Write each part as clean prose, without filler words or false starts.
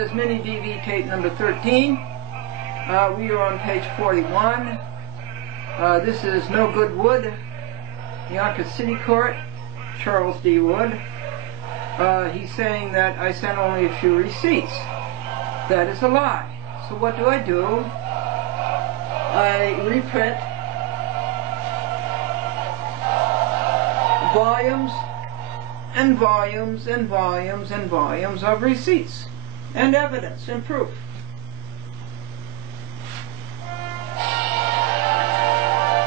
is mini DV tape number 13. We are on page 41. This is No Good Wood, Yonkers City Court, Charles D. Wood. He's saying that I sent only a few receipts. That is a lie. So what do? I reprint volumes and volumes and volumes and volumes of receipts and evidence and proof.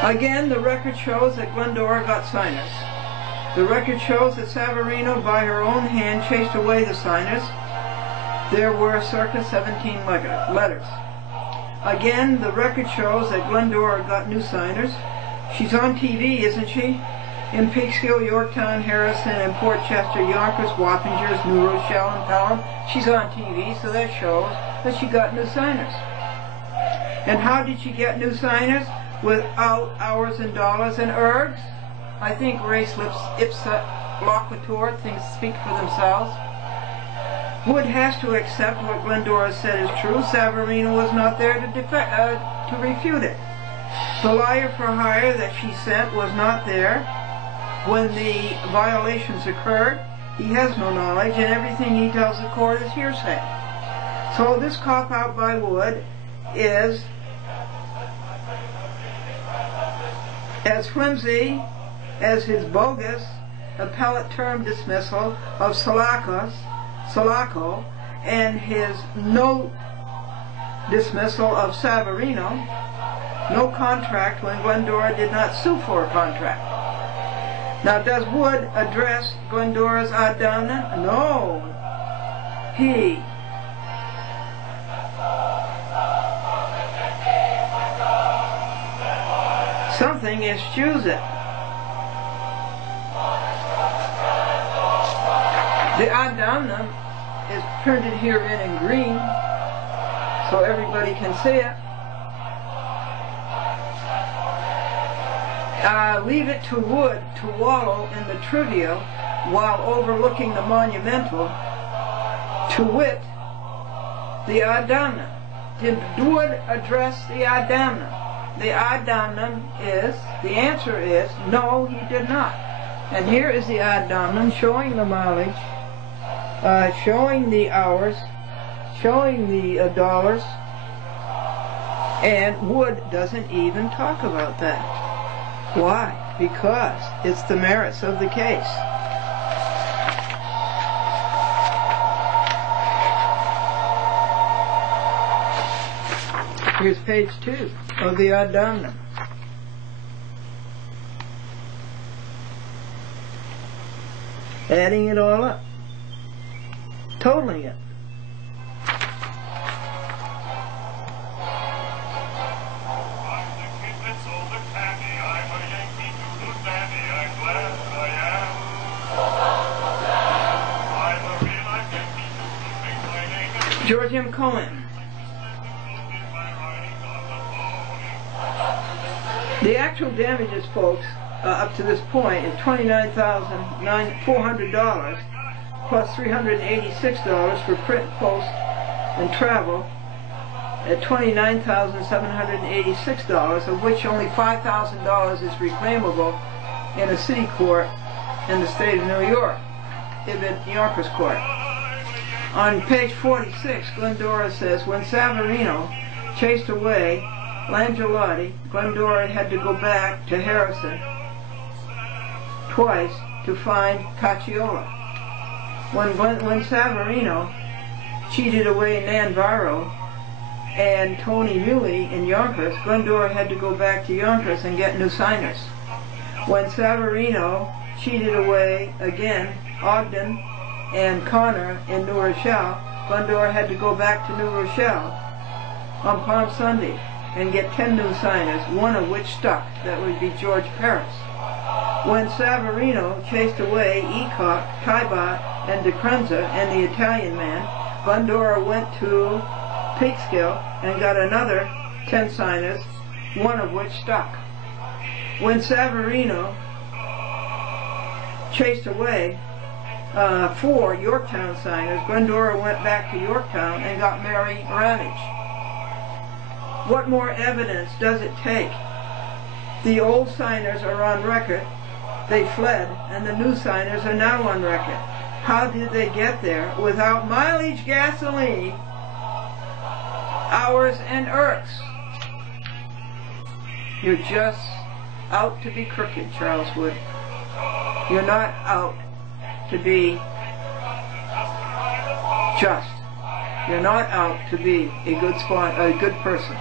Again, the record shows that Glendora got signers. The record shows that Savarino, by her own hand, chased away the signers. There were circa 17 letters. Again, the record shows that Glendora got new signers. She's on TV, isn't she? In Peekskill, Yorktown, Harrison, and Port Chester, Yonkers, Wappingers, New Rochelle, and Pelham. She's on TV, so that shows that she got new signers. And how did she get new signers? Without hours and dollars and ergs? I think res ipsa loquitur, things speak for themselves. Wood has to accept what Glendora said is true. Savarino was not there to refute it. The liar for hire that she sent was not there when the violations occurred. He has no knowledge, and everything he tells the court is hearsay. So this cop-out by Wood is as flimsy as his bogus appellate term dismissal of Sulaco and his no dismissal of Savarino. No contract when Glendora did not sue for a contract. Now, does Wood address Glendora's ad damnum? No. He something eschews it. The ad damnum is printed herein in green, so everybody can see it. Leave it to Wood to wallow in the trivial while overlooking the monumental, to wit, the ad damnum. Did Wood address the ad damnum? The ad damnum is, the answer is, no, he did not. And here is the ad damnum showing the mileage, showing the hours, showing the dollars, and Wood doesn't even talk about that. Why? Because it's the merits of the case. Here's page 2 of the ad damnum. Adding it all up. Totaling it. George M. Cohen. The actual damages, folks, up to this point is $29,400 plus $386 for print, post, and travel at $29,786, of which only $5,000 is reclaimable in a city court in the state of New York, Yonkers Court. On page 46, Glendora says, when Savarino chased away Langelotti, Glendora had to go back to Harrison twice to find Cacciola. When Savarino cheated away Nanvaro and Tony Muley in Yonkers, Glendora had to go back to Yonkers and get new signers. When Savarino cheated away again Ogden and Connor in New Rochelle, Glendora had to go back to New Rochelle on Palm Sunday and get 10 new signers, one of which stuck. That would be George Paris. When Savarino chased away Eacock, Tybot, and DeCrenza and the Italian man, Glendora went to Peekskill and got another 10 signers, one of which stuck. When Savarino chased away 4 Yorktown signers, Glendora went back to Yorktown and got Mary Ravage. What more evidence does it take? The old signers are on record, they fled, and the new signers are now on record. How did they get there without mileage, gasoline, hours, and irks? You're just out to be crooked, Charles Wood. You're not out to be just. You're not out to be a good person.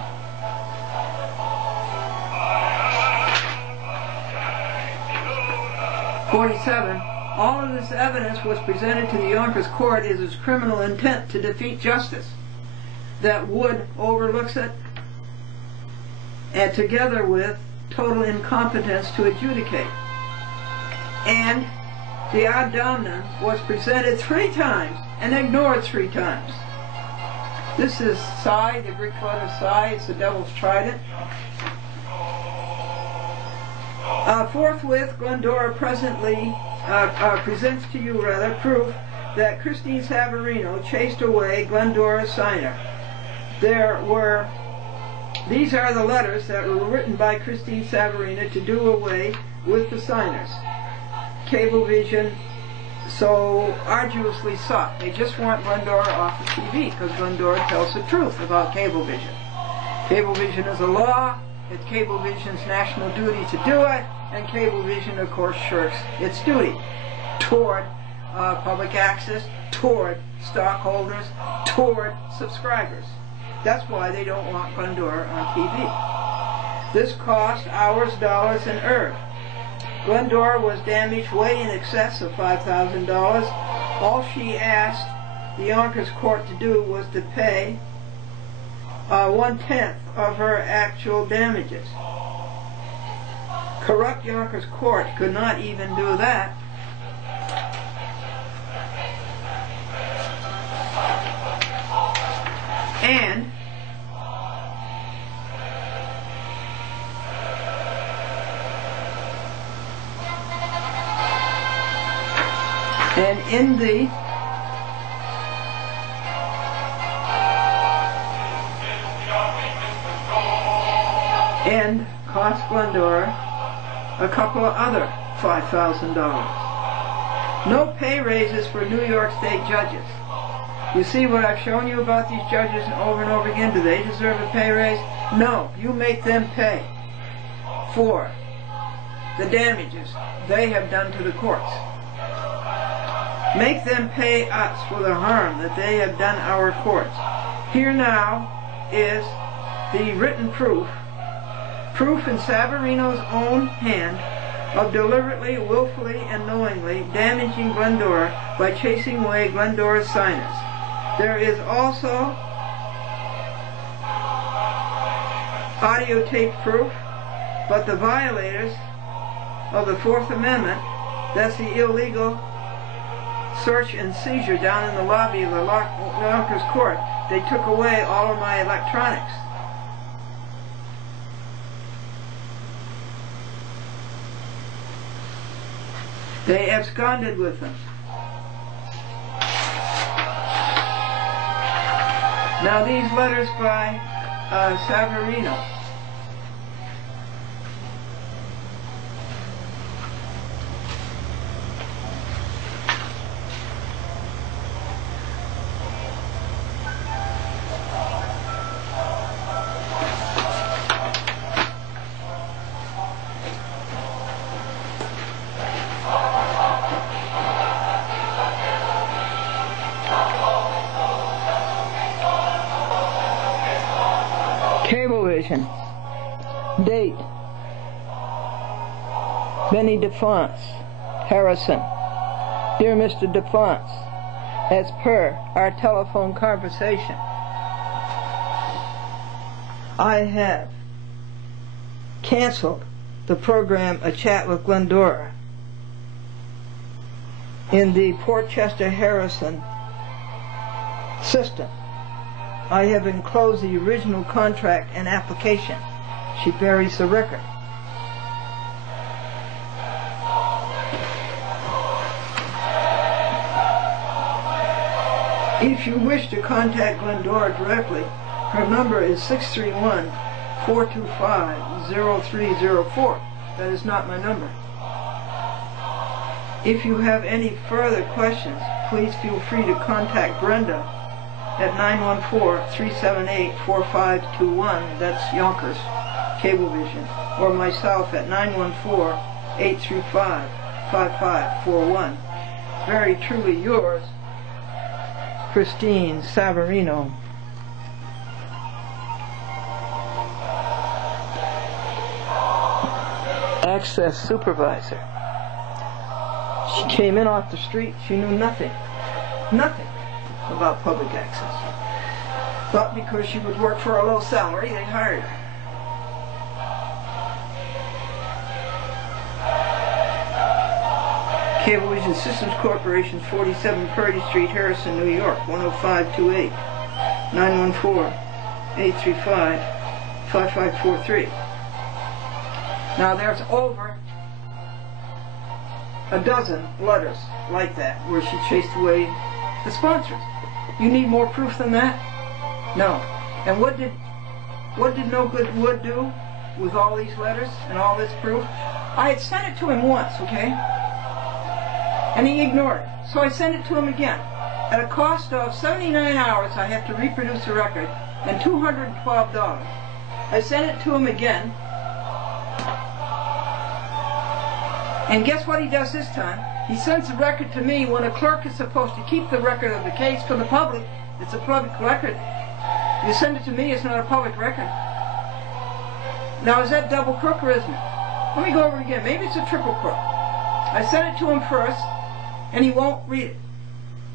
'47. All of this evidence was presented to the Yonkers court as its criminal intent to defeat justice. That Wood overlooks it, and together with total incompetence to adjudicate. And the ad dominum was presented 3 times and ignored 3 times. This is Psi, the Greek letter Psi, it's the devil's trident. Forthwith, Glendora presents to you proof that Christine Savarino chased away Glendora's signer. These are the letters that were written by Christine Savarino to do away with the signers. Cablevision so arduously sought. They just want Glendora off the TV because Glendora tells the truth about Cablevision. Cablevision is a law. It's Cablevision's national duty to do it, and Cablevision, of course, shirks its duty toward public access, toward stockholders, toward subscribers. That's why they don't want Glendora on TV. This cost hours, dollars, and earth. Glendora was damaged way in excess of $5,000. All she asked the Yonkers court to do was to pay 1/10 of her actual damages. Corrupt Yonkers court could not even do that. And in the end cost Glendora a couple of other $5,000. No pay raises for New York State judges. You see what I've shown you about these judges over and over again? Do they deserve a pay raise? No, you make them pay for the damages they have done to the courts. Make them pay us for the harm that they have done our courts. Here now is the written proof in Savarino's own hand of deliberately, willfully, and knowingly damaging Glendora by chasing away Glendora's signers. There is also audio tape proof, but the violators of the 4th Amendment, that's the illegal search and seizure down in the lobby of the Yonkers court, they took away all of my electronics. They absconded with them. Now these letters by Savarino. Cablevision. Date. Benny DeFonce, Harrison. Dear Mr. DeFonce, as per our telephone conversation, I have canceled the program A Chat with Glendora in the Portchester Harrison system. I have enclosed the original contract and application. She buries the record. If you wish to contact Glendora directly, her number is 631-425-0304. That is not my number. If you have any further questions, please feel free to contact Brenda at 914-378-4521. That's Yonkers Cablevision. Or myself at 914-835-5541. Very truly yours, Christine Savarino. Access Supervisor. She came in off the street. She knew nothing about public access. But because she would work for a low salary, they hired her. Cablevision Systems Corporation, 47 Purdy Street, Harrison, New York, 10528, 914-835-5543. Now there's over a dozen letters like that where she chased away the sponsors. You need more proof than that? No. And what did No Good Wood do with all these letters and all this proof? I had sent it to him once, okay? And he ignored it. So I sent it to him again. At a cost of 79 hours, I have to reproduce the record, and $212. I sent it to him again. And guess what he does this time? He sends the record to me when a clerk is supposed to keep the record of the case for the public. It's a public record. You send it to me, it's not a public record. Now, is that double crook or isn't it? Let me go over it again. Maybe it's a triple crook. I sent it to him first, and he won't read it.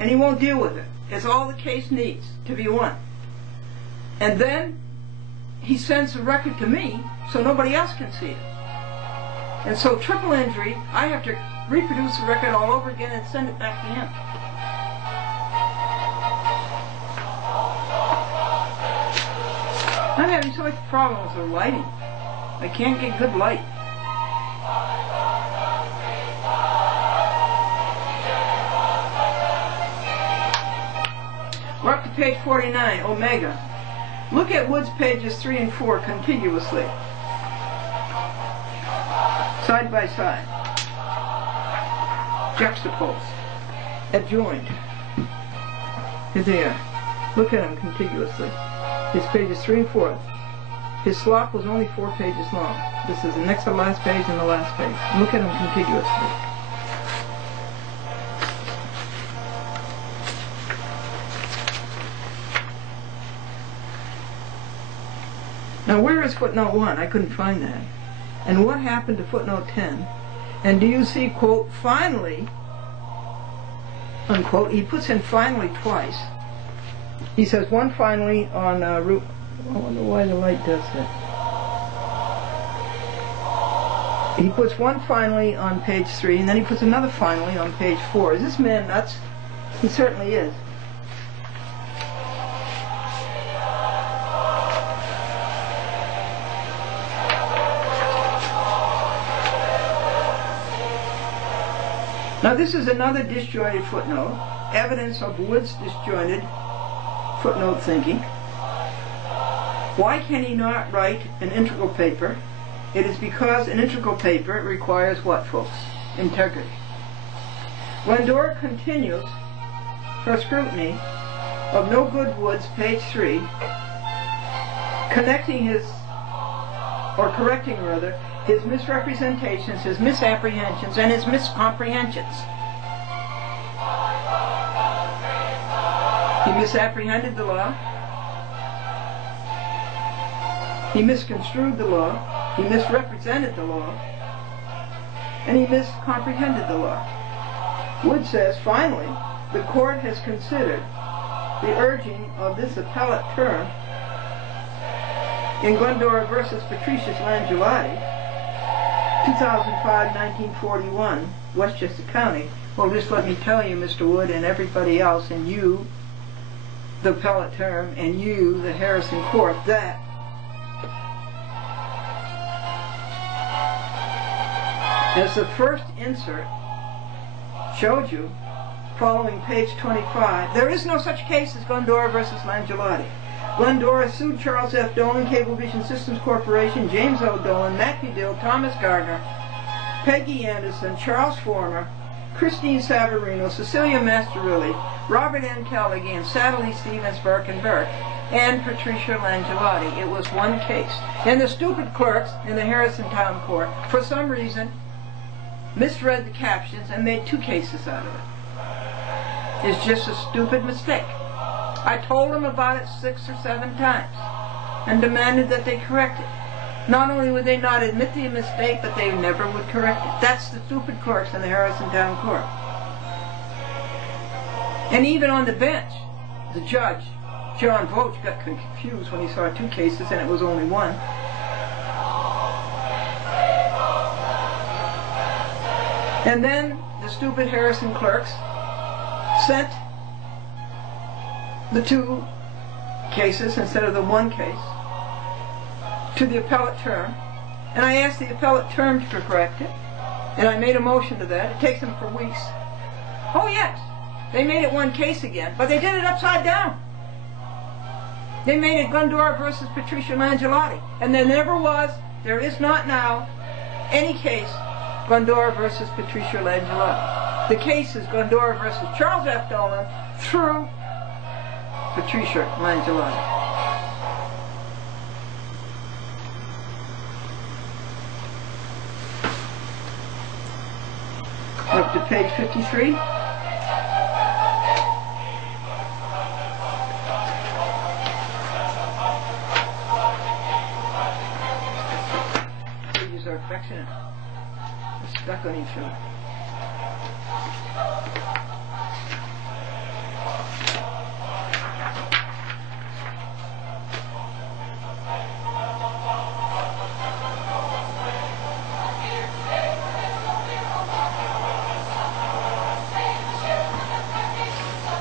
And he won't deal with it. It's all the case needs to be won. And then he sends the record to me so nobody else can see it. And so triple injury, I have to reproduce the record all over again and send it back to him. I'm having so much problems with lighting. I can't get good light. We're up to page 49, Omega. Look at Wood's pages 3 and 4 contiguously. Side by side. Juxtaposed. Adjoined. Here they are. Look at them contiguously. His pages 3 and 4. His slop was only 4 pages long. This is the next to last page and the last page. Look at them contiguously. Now where is footnote 1? I couldn't find that. And what happened to footnote 10? And do you see, quote, finally, unquote, he puts in finally twice. He says one finally on route, I wonder why the light does that. He puts one finally on page 3, and then he puts another finally on page 4. Is this man nuts? He certainly is. Now this is another disjointed footnote, evidence of Wood's disjointed footnote thinking. Why can he not write an integral paper? It is because an integral paper requires what, folks? Integrity. Glendora continues her scrutiny of No Good Wood's page 3, correcting his misrepresentations, his misapprehensions, and his miscomprehensions. He misapprehended the law. He misconstrued the law. He misrepresented the law. And he miscomprehended the law. Wood says, finally, the court has considered the urging of this appellate term in Glendora versus Patricius Langelati, 2005-1941, Westchester County. Well, just let me tell you, Mr. Wood, and everybody else, and you, the appellate term, and you, the Harrison Court, that as the first insert showed you, following page 25. There is no such case as Glendora versus Langelotti. Glendora sued Charles F. Dolan, Cablevision Systems Corporation, James O. Dolan, Matt Dill, Thomas Gardner, Peggy Anderson, Charles Former, Christine Savarino, Cecilia Masterilli, Robert N. Callaghan, Satterley, Stevens, Burke, and Patricia Langelotti. It was one case. And the stupid clerks in the Harrison Town Court, for some reason, misread the captions and made two cases out of it. It's just a stupid mistake. I told them about it 6 or 7 times and demanded that they correct it. Not only would they not admit the mistake, but they never would correct it. That's the stupid clerks in the Harrison Town Court. And even on the bench, the judge, John Vogt, got confused when he saw 2 cases and it was only one. And then the stupid Harrison clerks sent the 2 cases instead of the 1 case to the appellate term, and I asked the appellate term to correct it, and I made a motion to that. It takes them for weeks. Oh yes, they made it 1 case again, but they did it upside down. They made it Glendora versus Patricia Langelotti, and there is not now, any case Glendora versus Patricia Langelotti. The case is Glendora versus Charles F. Dolan through Patricia Langelotti. Up to page 53. Pages are affectionate. They're stuck on each other.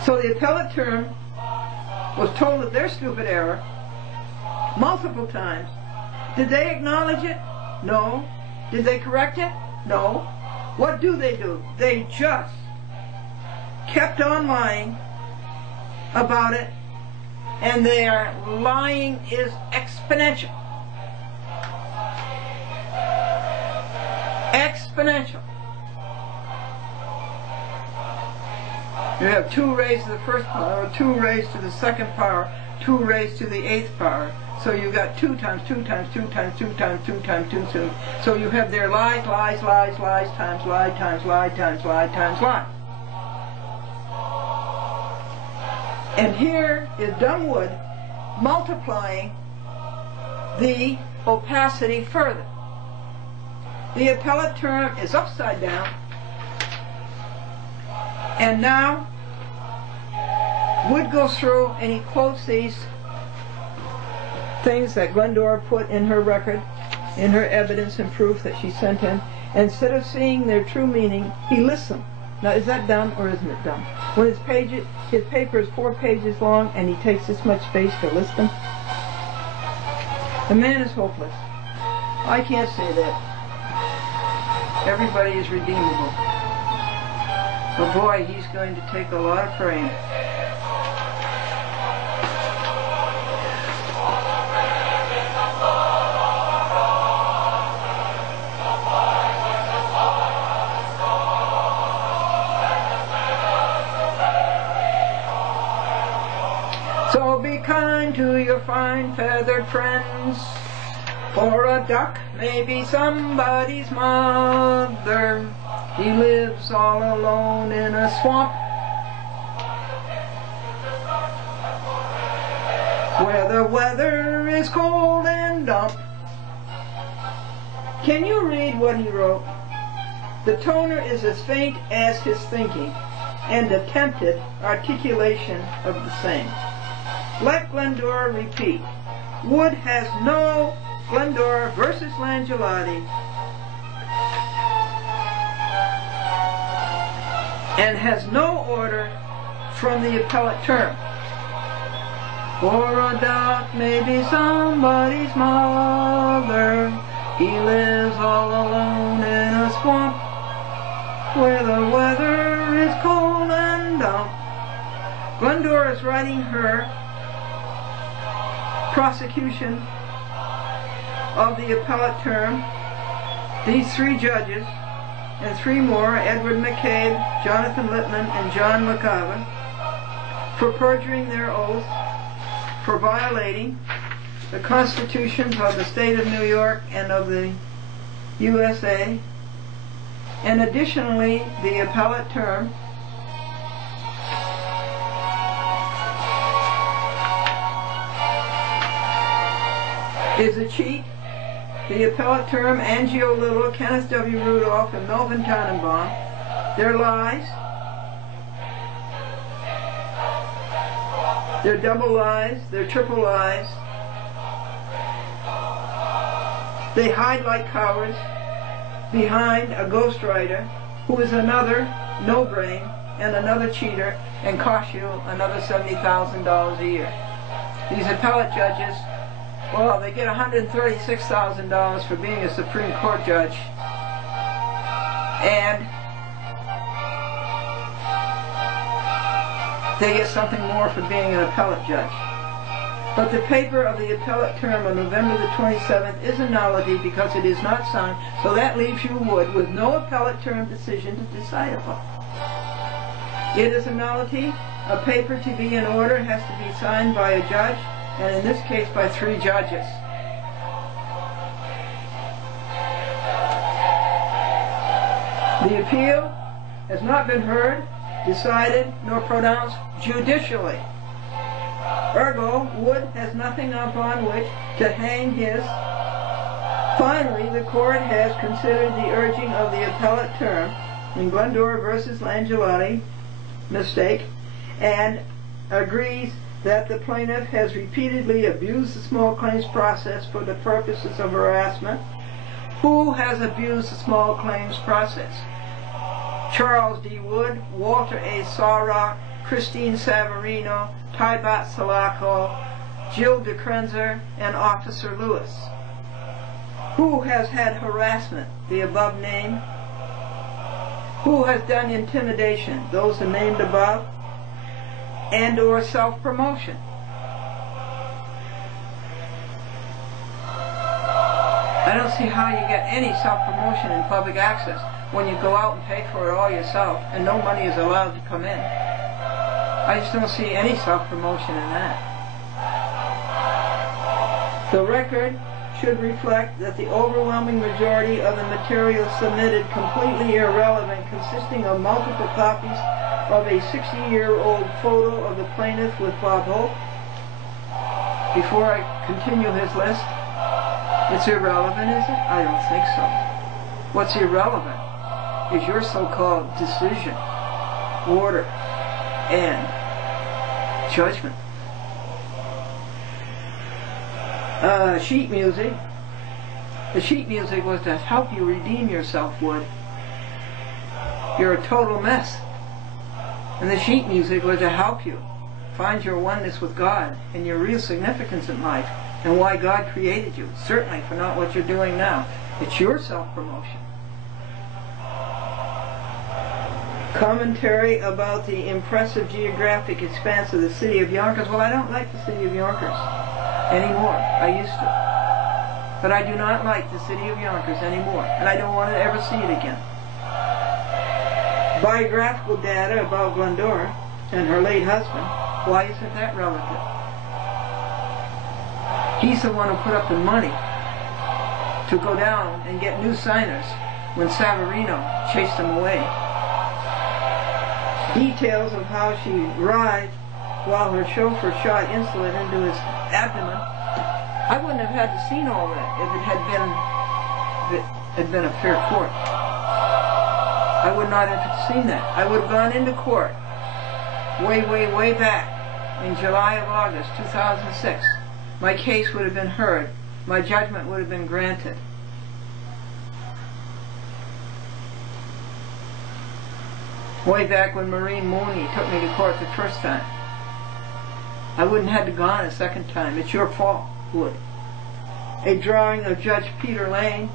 So the appellate term was told of their stupid error multiple times. Did they acknowledge it? No. Did they correct it? No. What do? They just kept on lying about it, and their lying is exponential. Exponential. You have 2 raised to the first power, 2 raised to the second power, 2 raised to the 8th power. So you've got 2 times 2 times 2 times 2 times 2 times 2 times. So you have their lies, lies, lies, lies, times lie, times lie, times lie, times lie. And here is Dunwood multiplying the opacity further. The appellate term is upside down. And now, Wood goes through and he quotes these things that Glendora put in her record, in her evidence and proof that she sent in. And instead of seeing their true meaning, he lists them. Now, is that dumb or isn't it dumb? When his paper is 4 pages long and he takes this much space to list them? The man is hopeless. I can't say that. Everybody is redeemable. But boy, he's going to take a lot of praying. So be kind to your fine feathered friends, for a duck may be somebody's mother. He lives all alone in a swamp, where the weather is cold and damp. Can you read what he wrote? The toner is as faint as his thinking, and attempted articulation of the same. Let Glendora repeat. Wood has no Glendora versus Langelotti, and has no order from the appellate term. For a duck may be somebody's mother. He lives all alone in a swamp, where the weather is cold and Glendora is writing her prosecution of the appellate term. These 3 judges and 3 more, Edward McCabe, Jonathan Littman, and John McCabe, for perjuring their oath, for violating the constitutions of the state of New York and of the USA, and additionally the appellate term is a cheat. The appellate term, Angio Little, Kenneth W. Rudolph, and Melvin Tannenbaum, their lies, their double lies, their triple lies. They hide like cowards behind a ghostwriter who is another no-brain and another cheater and costs you another $70,000 a year. These appellate judges, well, they get $136,000 for being a Supreme Court judge, and they get something more for being an appellate judge. But the paper of the appellate term on November the 27th is a nullity because it is not signed, so that leaves you, Wood, with no appellate term decision to decide upon. It is a nullity. A paper to be in order has to be signed by a judge, and in this case by 3 judges. The appeal has not been heard, decided, nor pronounced judicially. Ergo, Wood has nothing upon which to hang his. Finally, the court has considered the urging of the appellate term in Glendora versus Langelotti mistake, and agrees that the plaintiff has repeatedly abused the small claims process for the purposes of harassment. Who has abused the small claims process? Charles D. Wood, Walter A. Sawrock, Christine Savarino, Tybat Salako, Jill DeCrenzer, and Officer Lewis. Who has had harassment? The above named. Who has done intimidation? Those are named above. And or self-promotion. I don't see how you get any self-promotion in public access when you go out and pay for it all yourself and no money is allowed to come in. I just don't see any self-promotion in that. The record should reflect that the overwhelming majority of the material submitted completely irrelevant, consisting of multiple copies of a 60-year-old photo of the plaintiff with Bob Hope. Before I continue his list, it's irrelevant, is it? I don't think so. What's irrelevant is your so-called decision, order, and judgment. Sheet music. The sheet music was to help you redeem yourself, Wood. You're a total mess. And the sheet music was to help you find your oneness with God and your real significance in life and why God created you. Certainly for not what you're doing now. It's your self-promotion. Commentary about the impressive geographic expanse of the city of Yonkers. Well, I don't like the city of Yonkers anymore. I used to. But I do not like the city of Yonkers anymore, and I don't want to ever see it again. Biographical data about Glendora and her late husband. Why isn't that relative? He's the one who put up the money to go down and get new signers when Savarino chased him away. Details of how she writhed while her chauffeur shot insulin into his abdomen. I wouldn't have had to seen all that if it had been a fair court. I would not have seen that. I would have gone into court way back in July of August 2006. My case would have been heard. My judgment would have been granted. Way back when Maureen Mooney took me to court the first time. I wouldn't have had to gone a second time. It's your fault, Wood. A drawing of Judge Peter Lane.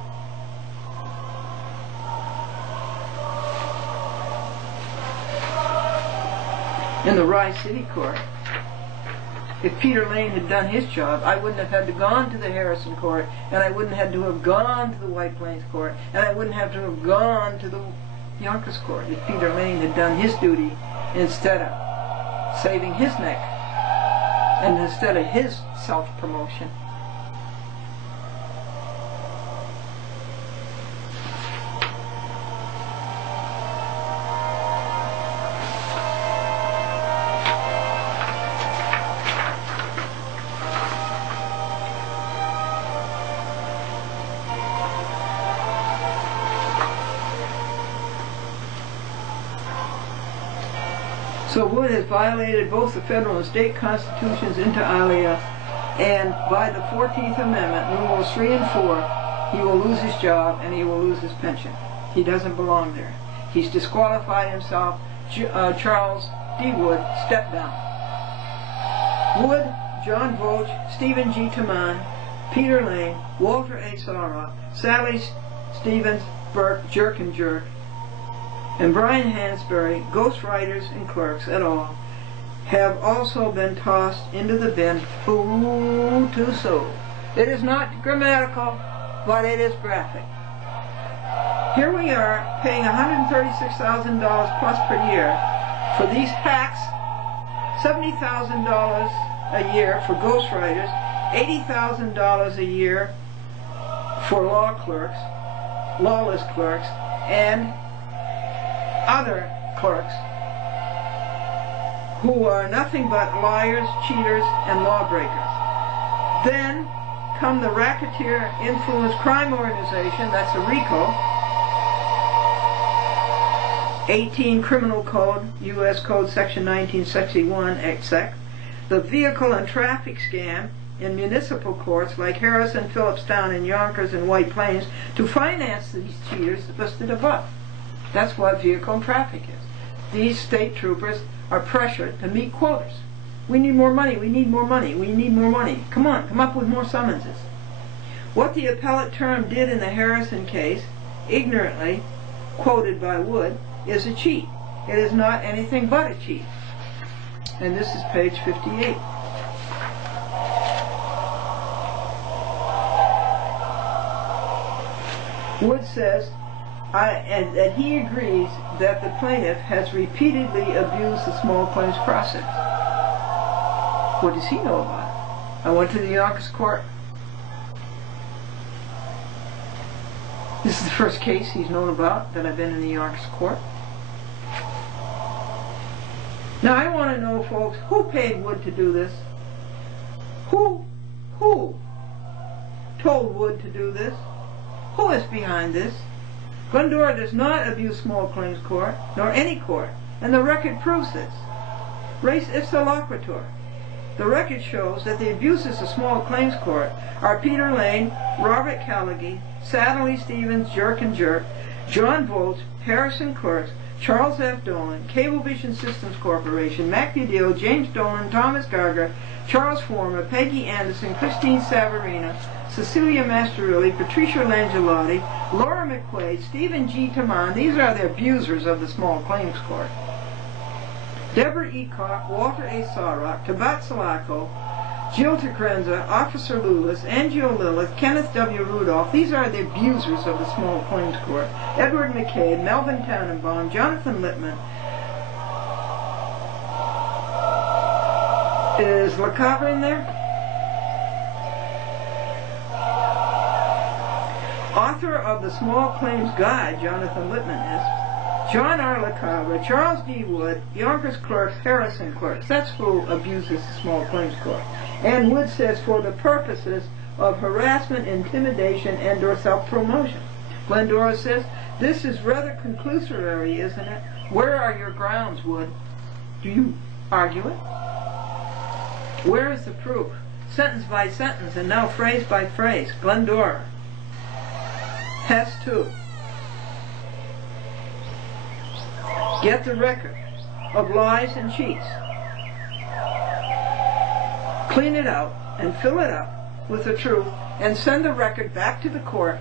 in the Rye City Court. If Peter Lane had done his job, I wouldn't have had to gone to the Harrison Court, and I wouldn't have to have gone to the White Plains Court, and I wouldn't have to have gone to the Yonkers Court if Peter Lane had done his duty instead of saving his neck and instead of his self-promotion. So Wood has violated both the federal and state constitutions inter alia, and by the 14th Amendment, numerals 3 and 4, he will lose his job and he will lose his pension. He doesn't belong there. He's disqualified himself. Charles D. Wood, step down. Wood, John Volch, Stephen G. Taman, Peter Lane, Walter A. Saurock, Sally Stevens, Burke, Jerk and Jerk, and Brian Hansberry, ghostwriters and clerks et al., have also been tossed into the bin. Ooh, too soon. It is not grammatical, but it is graphic. Here we are paying $136,000 plus per year for these hacks, $70,000 a year for ghostwriters, $80,000 a year for law clerks, lawless clerks, and other clerks who are nothing but liars, cheaters, and lawbreakers. Then come the Racketeer Influence Crime Organization, that's the RICO, 18 Criminal Code, U.S. Code Section 1961, etc. The vehicle and traffic scam in municipal courts like Harrison, Phillipstown, and Yonkers and White Plains to finance these cheaters listed above. That's what vehicle and traffic is. These state troopers are pressured to meet quotas. We need more money, we need more money, we need more money. Come on, come up with more summonses. What the appellate term did in the Harrison case, ignorantly quoted by Wood, is a cheat. It is not anything but a cheat. And this is page 58. Wood says and that he agrees that the plaintiff has repeatedly abused the small claims process. What does he know about it? I went to the Yonkers Court. This is the first case he's known about that I've been in the Yonkers Court. Now I want to know, folks, who paid Wood to do this? Who told Wood to do this? Who is behind this? Glendora does not abuse small claims court, nor any court, and the record proves this. Res ipsa loquitur. The record shows that the abuses of small claims court are Peter Lane, Robert Callaghy, Satterley Stevens, Jerk and Jerk, John Volch, Harrison Clerks, Charles F. Dolan, Cablevision Systems Corporation, Mac Udille, James Dolan, Thomas Garger, Charles Former, Peggy Anderson, Christine Savarino, Cecilia Masterilli, Patricia Langelotti, Laura McQuaid, Stephen G. Taman. These are the abusers of the small claims court. Deborah E. Koch, Walter A. Saurock, Tabat Salako, Jill Tecrenza, Officer Lulis, Angio Lilith, Kenneth W. Rudolph. These are the abusers of the small claims court. Edward McCabe, Melvin Tannenbaum, Jonathan Littman. Is LaCava in there? Author of the Small Claims Guide, Jonathan Littman is. John R. LaCava, Charles D. Wood, Yonkers Clerks, Harrison Clerks. That's who abuses the small claims court. And Wood says for the purposes of harassment, intimidation, and or self-promotion. Glendora says, this is rather conclusory, isn't it? Where are your grounds, Wood? Do you argue it? Where is the proof? Sentence by sentence, and now phrase by phrase. Glendora. Test 2. Get the record of lies and cheats. Clean it out and fill it up with the truth and send the record back to the court